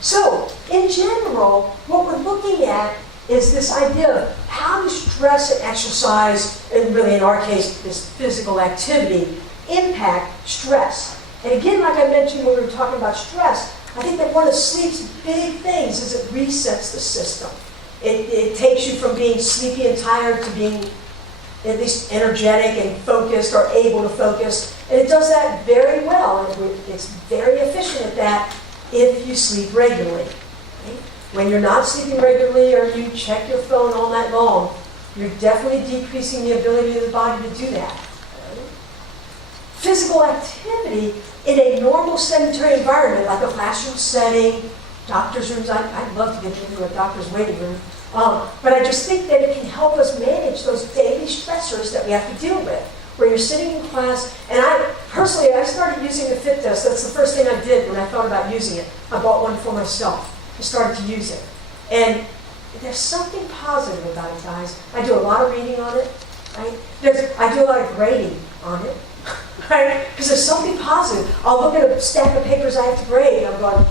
So, in general, what we're looking at is this idea of how does stress and exercise, and really in our case, this physical activity, impact stress. And again, like I mentioned when we were talking about stress, I think that one of sleep's big things is it resets the system. It takes you from being sleepy and tired to being at least energetic and focused or able to focus. And it does that very well. And it's very efficient at that if you sleep regularly. Okay? When you're not sleeping regularly or you check your phone all night long, you're definitely decreasing the ability of the body to do that. Okay? Physical activity in a normal sedentary environment, like a classroom setting, doctor's rooms, I'd love to get into a doctor's waiting room, but I just think that it can help us manage those daily stressors that we have to deal with. Where you're sitting in class, and I started using the Fit Desk. That's the first thing I did when I thought about using it. I bought one for myself. I started to use it. And there's something positive about it, guys. I do a lot of reading on it, right? I do a lot of grading on it, right? Because there's something positive. I'll look at a stack of papers I have to grade, and I'm going,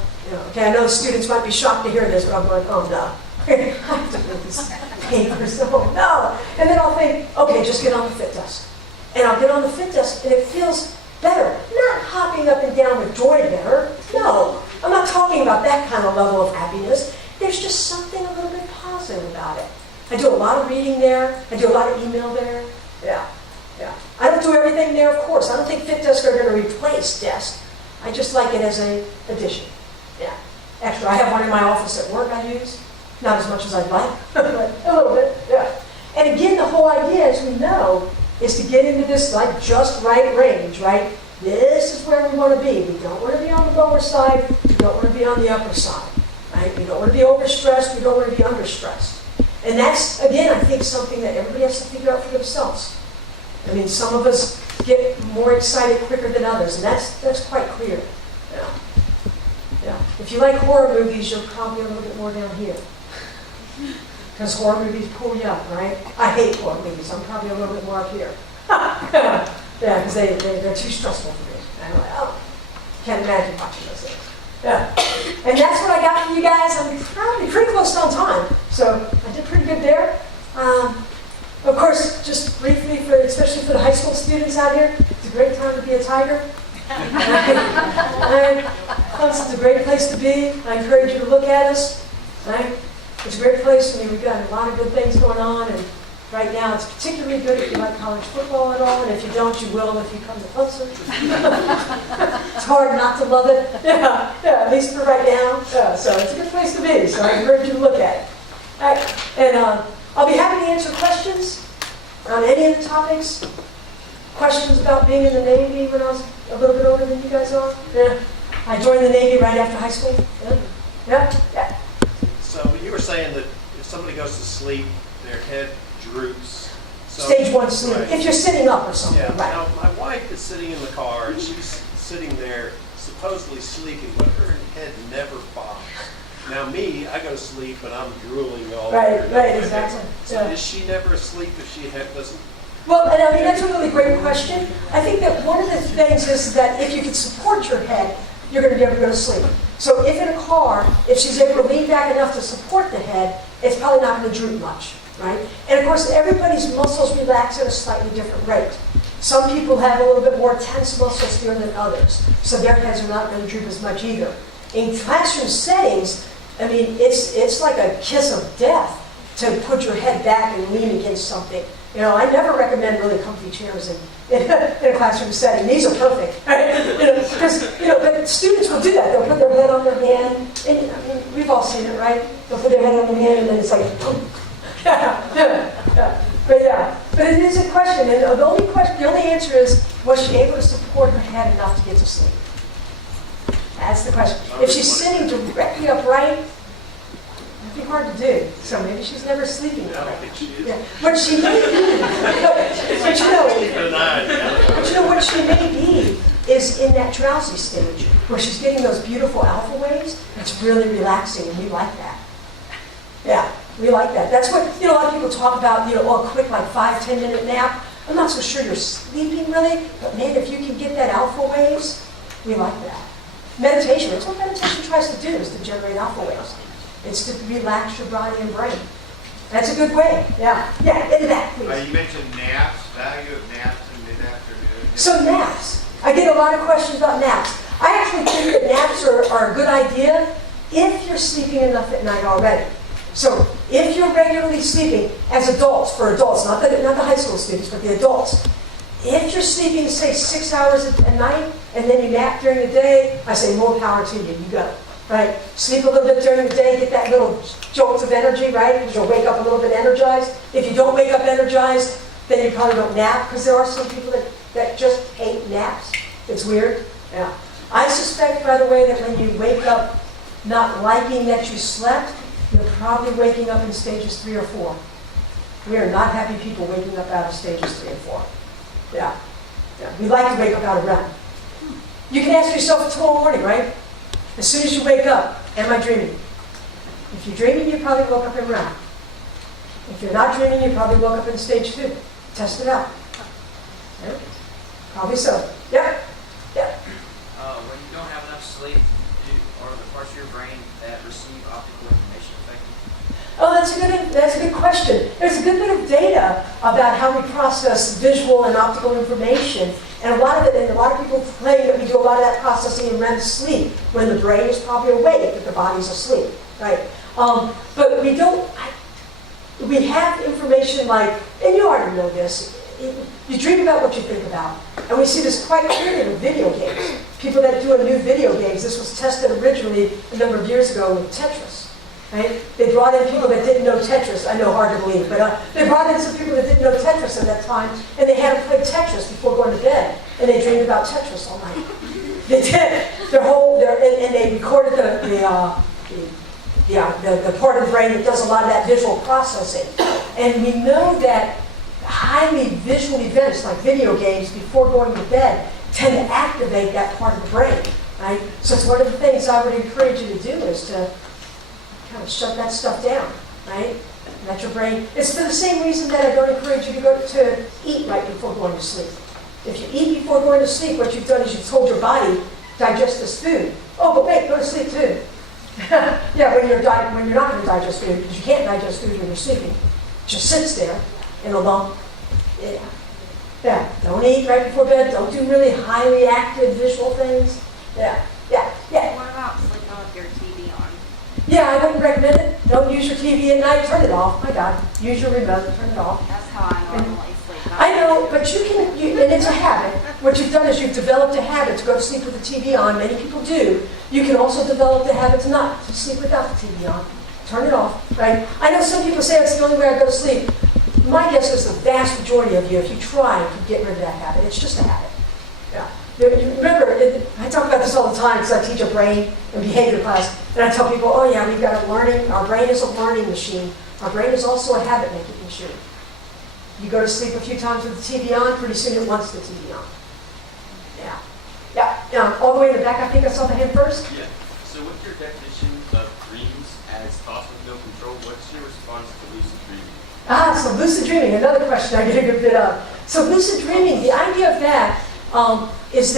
okay, I know the students might be shocked to hear this, but I'm going, oh no. I have to read this paper, so no. And then I'll think, okay, just get on the Fit Desk. And I'll get on the Fit Desk, and it feels better. Not hopping up and down with joy better. No, I'm not talking about that kind of level of happiness. There's just something a little bit positive about it. I do a lot of reading there. I do a lot of email there. Yeah. I don't do everything there, of course. I don't think Fit Desk are going to replace Desk. I just like it as an addition. Yeah. Extra. I have one in my office at work I use. Not as much as I'd like, but a little bit. Yeah. And again, the whole idea, as we know, is to get into this like just right range, right? This is where we want to be. We don't want to be on the lower side. We don't want to be on the upper side, right? We don't want to be overstressed. We don't want to be understressed. And that's, again, I think something that everybody has to figure out for themselves. I mean, some of us get more excited quicker than others, and that's quite clear. Yeah. If you like horror movies, you're probably a little bit more down here. Because horror movies pull you up, right? I hate horror movies. I'm probably a little bit more up here. Yeah, because they're too stressful for me. I'm like, oh, can't imagine watching those things. Yeah. And that's what I got for you guys. I'm probably pretty close on time. So I did pretty good there. Of course, just briefly, especially for the high school students out here, it's a great time to be a tiger. Clemson's a great place to be. I encourage you to look at us. Right? It's a great place. I mean, we've got a lot of good things going on, and right now it's particularly good if you like college football at all, and if you don't, you will if you come to Clemson. It's hard not to love it. Yeah, at least for right now. So it's a good place to be, so I encourage you to look at it. All right. And I'll be happy to answer questions on any of the topics. Questions about being in the Navy when I was a little bit older than you guys are. Yeah. I joined the Navy right after high school. Yeah. So you were saying that if somebody goes to sleep, their head droops. So, Stage 1 sleep, right. If you're sitting up or something. Yeah. Right. Now, my wife is sitting in the car, and she's sitting there supposedly sleeping, but her head never bobs. Now me, I go to sleep, and I'm drooling all over. Right, exactly. So is she never asleep if she doesn't? Well, and I mean, that's a really great question. I think that one of the things is that if you can support your head, you're going to be able to go to sleep. So if in a car, if she's able to lean back enough to support the head, it's probably not going to droop much, right? And of course, everybody's muscles relax at a slightly different rate. Some people have a little bit more tense muscles here than others, so their heads are not going to droop as much either. In classroom settings, I mean, it's like a kiss of death to put your head back and lean against something. You know, I never recommend really comfy chairs in a classroom setting. These are perfect, right? Because but students will do that. They'll put their head on their hand, and I mean, we've all seen it, right? They'll put their head on their hand, and then it's like, But it is a question, and the only answer is, was she able to support her head enough to get to sleep? That's the question. If she's sitting directly upright, it'd be hard to do. So maybe she's never sleeping. I don't think she is. Yeah. But she may be. But you know what she may be is in that drowsy stage where she's getting those beautiful alpha waves. It's really relaxing, and we like that. Yeah, we like that. That's what a lot of people talk about. A quick 5-10 minute nap. I'm not so sure you're sleeping really, but man, if you can get that alpha waves, we like that. meditation. It's what meditation tries to do, is to generate alpha waves. It's to relax your body and brain. That's a good way. Yeah. Yeah, into that, please. You mentioned naps, value of naps in mid-afternoon. So naps. I get a lot of questions about naps. I actually think that naps are a good idea if you're sleeping enough at night already. So if you're regularly sleeping as adults, for adults, not the high school students, but the adults, if you're sleeping, say, 6 hours at night, and then you nap during the day, I say more power to you. You go. Right? Sleep a little bit during the day, get that little jolt of energy, right? Because you'll wake up a little bit energized. If you don't wake up energized, then you probably don't nap, because there are some people that just hate naps. It's weird. Yeah. I suspect, by the way, that when you wake up not liking that you slept, you're probably waking up in stages 3 or 4. We are not happy people waking up out of stages 3 and 4. Yeah. Yeah. We like to wake up out of REM. You can ask yourself tomorrow morning, right? As soon as you wake up, am I dreaming? If you're dreaming, you probably woke up in REM. If you're not dreaming, you probably woke up in stage 2. Test it out. Yeah? Probably so. Yeah. Yeah. When you don't have enough sleep, are the parts of your brain that receive optical information affected? Oh, that's a good question. There's a good bit of data about how we process visual and optical information, and a lot of people claim that we do a lot of that processing in REM sleep, when the brain is probably awake, but the body's asleep, right? But we don't. We have information like, and you already know this. You dream about what you think about, and we see this quite clearly with video games. People that do new video games. This was tested originally a number of years ago with Tetris. Right? They brought in people that didn't know Tetris. I know, hard to believe, but they brought in some people that didn't know Tetris at that time, and they had them play Tetris before going to bed, and they dreamed about Tetris all night. They did. And they recorded the part of the brain that does a lot of that visual processing. And we know that highly visual events like video games before going to bed tend to activate that part of the brain. Right? So it's one of the things I would encourage you to do, is to kind of shut that stuff down, right? Let your brain. It's for the same reason that I don't encourage you to go to eat right before going to sleep. If you eat before going to sleep, what you've done is you've told your body, digest this food. Oh, but wait, go to sleep too. Yeah, when you're not going to digest food, because you can't digest food when you're sleeping. It just sits there in a lump. Yeah. Yeah. Don't eat right before bed. Don't do really highly active visual things. Yeah. Yeah. Yeah. What about sleeping with your TV on? Yeah, I wouldn't recommend it. Don't use your TV at night. Turn it off. My God. Use your remote. Turn it off. That's how I normally sleep. I know, but and it's a habit. What you've done is you've developed a habit to go to sleep with the TV on. Many people do. You can also develop the habit to sleep without the TV on. Turn it off, right? I know some people say it's the only way I go to sleep. My guess is the vast majority of you, if you try, could get rid of that habit. It's just a habit. Yeah. You remember, I talk about this all the time because I teach a brain and behavior class, and I tell people, oh yeah, we've got a learning, our brain is a learning machine. Our brain is also a habit-making machine. You go to sleep a few times with the TV on, pretty soon it wants the TV on. Yeah. Yeah. All the way in the back, I think I saw the hand first. Yeah. So what's your definition of dreams as thoughts with no control? What's your response to lucid dreaming? So lucid dreaming, another question I get a good bit of. So lucid dreaming, the idea of that is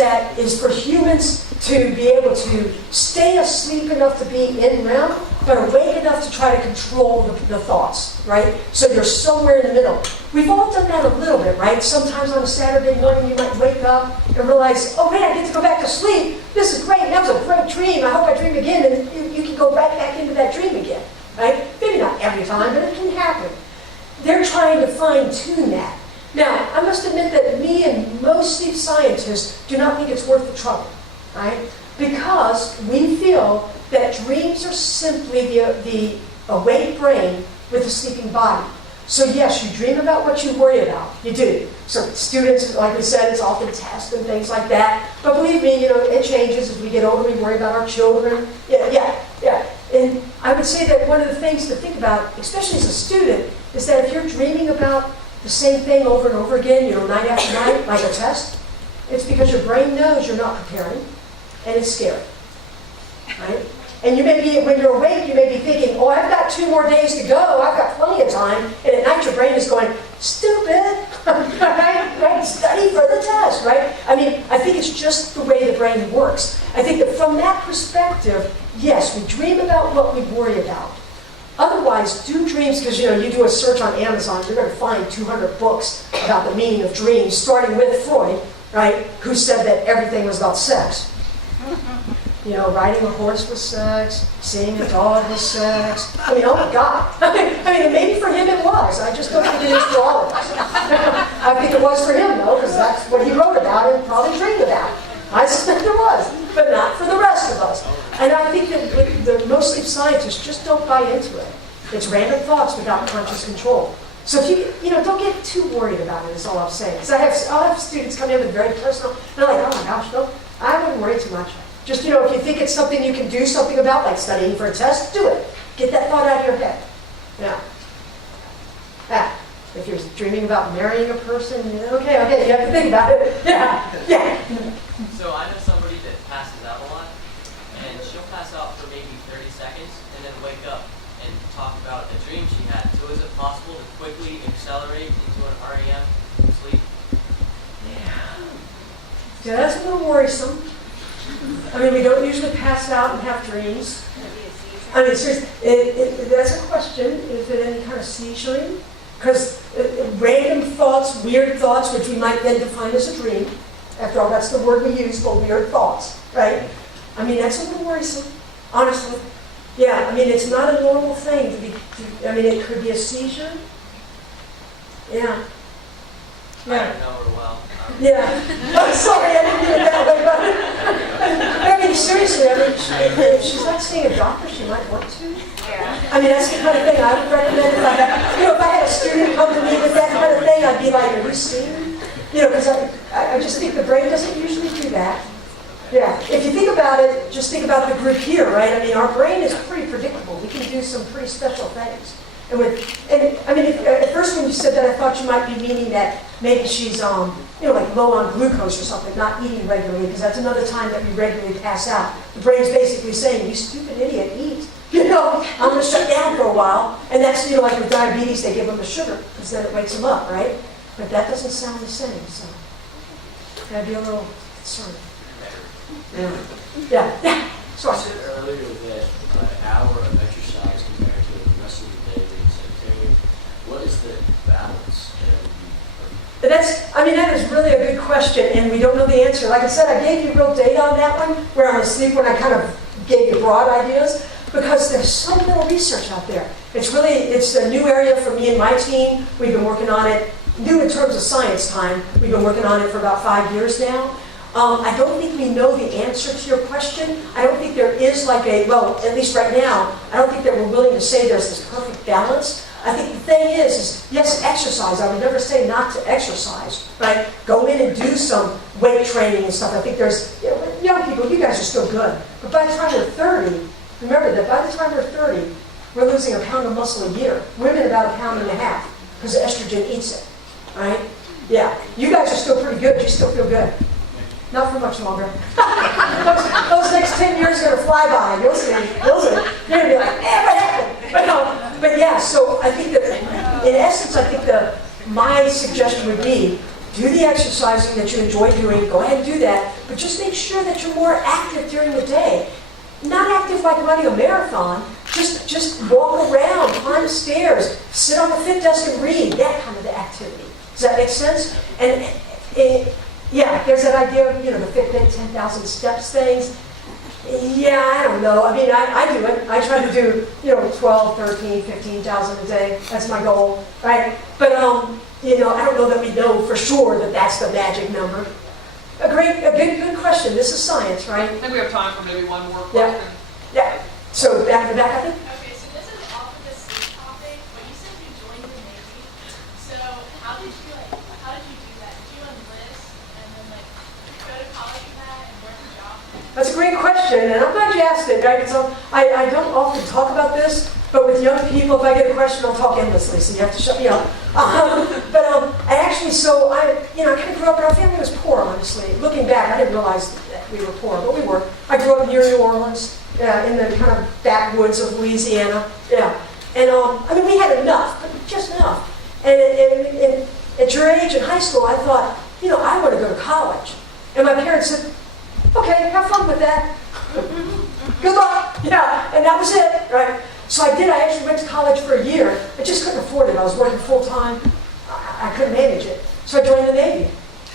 for humans to be able to stay asleep enough to be in REM, but awake enough to try to control the thoughts, right? So you're somewhere in the middle. We've all done that a little bit, right? Sometimes on a Saturday morning you might wake up and realize, oh man, I get to go back to sleep. This is great. That was a great dream. I hope I dream again. And you can go right back into that dream again, right? Maybe not every time, but it can happen. They're trying to fine-tune that. Now, I must admit that me and most sleep scientists do not think it's worth the trouble, right? Because we feel that dreams are simply the awake brain with a sleeping body. So yes, you dream about what you worry about. You do. So students, like we said, it's often tests and things like that. But believe me, it changes as we get older. We worry about our children. Yeah. And I would say that one of the things to think about, especially as a student, is that if you're dreaming about the same thing over and over again, night after night, like a test, it's because your brain knows you're not preparing, and it's scary, right? And you may be, when you're awake, you may be thinking, oh, I've got 2 more days to go, I've got plenty of time, and at night your brain is going, stupid, right? right? Study for the test, right? I mean, I think it's just the way the brain works. I think that from that perspective, yes, we dream about what we worry about. Otherwise, do dreams, because you do a search on Amazon, you're going to find 200 books about the meaning of dreams, starting with Freud, right, who said that everything was about sex. Riding a horse was sex, seeing a dog was sex. I mean, oh my God. I mean, maybe for him it was. I just don't think it is for all of us. I think it was for him, though, because that's what he wrote about and probably dreamed about. I suspect it was, but not for the rest of us. And I think that the most sleep scientists just don't buy into it. It's random thoughts without conscious control. So if you don't get too worried about it, is all I'm saying. Because I'll have students come in with very personal, and they're like, oh my gosh, no, I wouldn't worry too much. Just, if you think it's something you can do something about, like studying for a test, do it. Get that thought out of your head. Yeah. If you're dreaming about marrying a person, okay, you have to think about it. Yeah. So I know somebody that passes out a lot, and she'll pass out for maybe 30 seconds, and then wake up and talk about a dream she had. So is it possible to quickly accelerate into an REM sleep? Yeah, that's a little worrisome. I mean, we don't usually pass out and have dreams. I mean, seriously, that's a question. Is it any kind of seizuring? Because random thoughts, weird thoughts, which we might then define as a dream. After all, that's the word we use for weird thoughts, right? I mean, that's a little worrisome, honestly. Yeah, I mean, it's not a normal thing to be, it could be a seizure. Yeah. I don't know her well. Yeah. I'm sorry, I didn't mean it that way, but I mean, seriously, if she's not seeing a doctor, she might want to. Yeah. I mean, that's the kind of thing I would recommend. If I had a student come to me with that kind of thing, I'd be like, are you seeing? Because I just think the brain doesn't usually do that. Yeah. If you think about it, just think about the group here, right? I mean, our brain is pretty predictable. We can do some pretty special things. At first when you said that, I thought you might be meaning that maybe she's, like low on glucose or something, not eating regularly, because that's another time that we regularly pass out. The brain's basically saying, you stupid idiot, eat. I'm going to shut down for a while. And that's, like with diabetes, they give them the sugar, because then it wakes them up, right? But that doesn't sound the same, so I'd be a little concerned. Yeah. Sorry. You said earlier that an hour of exercise compared to the rest of the day being sedentary. What is the balance? That is really a good question, and we don't know the answer. Like I said, I gave you real data on that one, where I'm asleep, when I kind of gave you broad ideas, because there's so little research out there. It's a new area for me and my team. We've been working on it, new in terms of science time. We've been working on it for about 5 years now. I don't think we know the answer to your question. I don't think there is at least right now, I don't think that we're willing to say there's this perfect balance. I think the thing is yes, exercise. I would never say not to exercise, right? Go in and do some weight training and stuff. I think there's, young people, you guys are still good. But by the time we're 30, remember that by the time we're 30, we're losing a pound of muscle a year. Women about 1.5 pounds, because estrogen eats it, right? Yeah, you guys are still pretty good. You still feel good. Not for much longer. those next 10 years are going to fly by. You'll see. You're going to be like, what happened? But yeah, so I think that, in essence, I think my suggestion would be, do the exercising that you enjoy doing, go ahead and do that, but just make sure that you're more active during the day. Not active like running a marathon, just walk around, climb stairs, sit on the fit desk and read, that kind of activity. Does that make sense? Yeah, there's that idea of, the Fitbit 10,000 steps things. Yeah, I don't know. I mean, I do it. I try to do, 12, 13, 15,000 a day. That's my goal, right? But, I don't know that we know for sure that that's the magic number. A good question. This is science, right? I think we have time for maybe one more question. Yeah. So back to back, I think. Okay, so this is off of the sleep topic, but you said you joined the Navy. So how did you do that? Did you enlist and then go to college with that and work a job? That's a great question, and I'm glad you asked it, right? So I don't often talk about this, but with young people, if I get a question, I'll talk endlessly, so you have to shut me up. I actually, I kind of grew up, and our family was poor, honestly. Looking back, I didn't realize that we were poor, but we were. I grew up near New Orleans, in the kind of backwoods of Louisiana, yeah. And, we had enough, but just enough. And at your age in high school, I thought, you know, I want to go to college. And my parents said, okay, have fun with that. Good luck. Yeah, and that was it, right? So I did. I actually went to college for a year. I just couldn't afford it. I was working full time. I couldn't manage it. So I joined the Navy.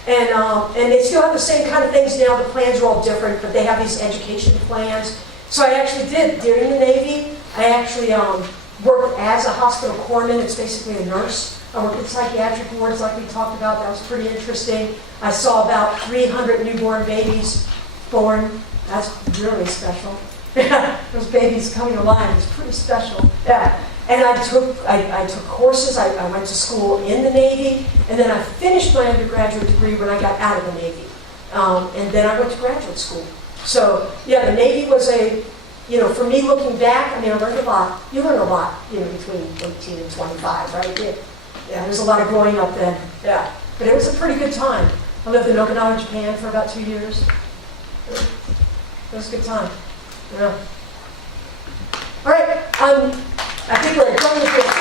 And they still have the same kind of things now. The plans are all different, but they have these education plans. So I actually did. During the Navy, I actually worked as a hospital corpsman. It's basically a nurse. I worked in psychiatric wards like we talked about. That was pretty interesting. I saw about 300 newborn babies born. That's really special. Those babies coming alive is pretty special. Yeah. And I took courses. I went to school in the Navy, and then I finished my undergraduate degree when I got out of the Navy. And then I went to graduate school. So, yeah, the Navy was for me looking back, I mean, I learned a lot. You learn a lot, between 18 and 25, right? Yeah, there's a lot of growing up then. Yeah. But it was a pretty good time. I lived in Okinawa, Japan for about 2 years. It was a good time. Yeah. All right. I think we're done with this.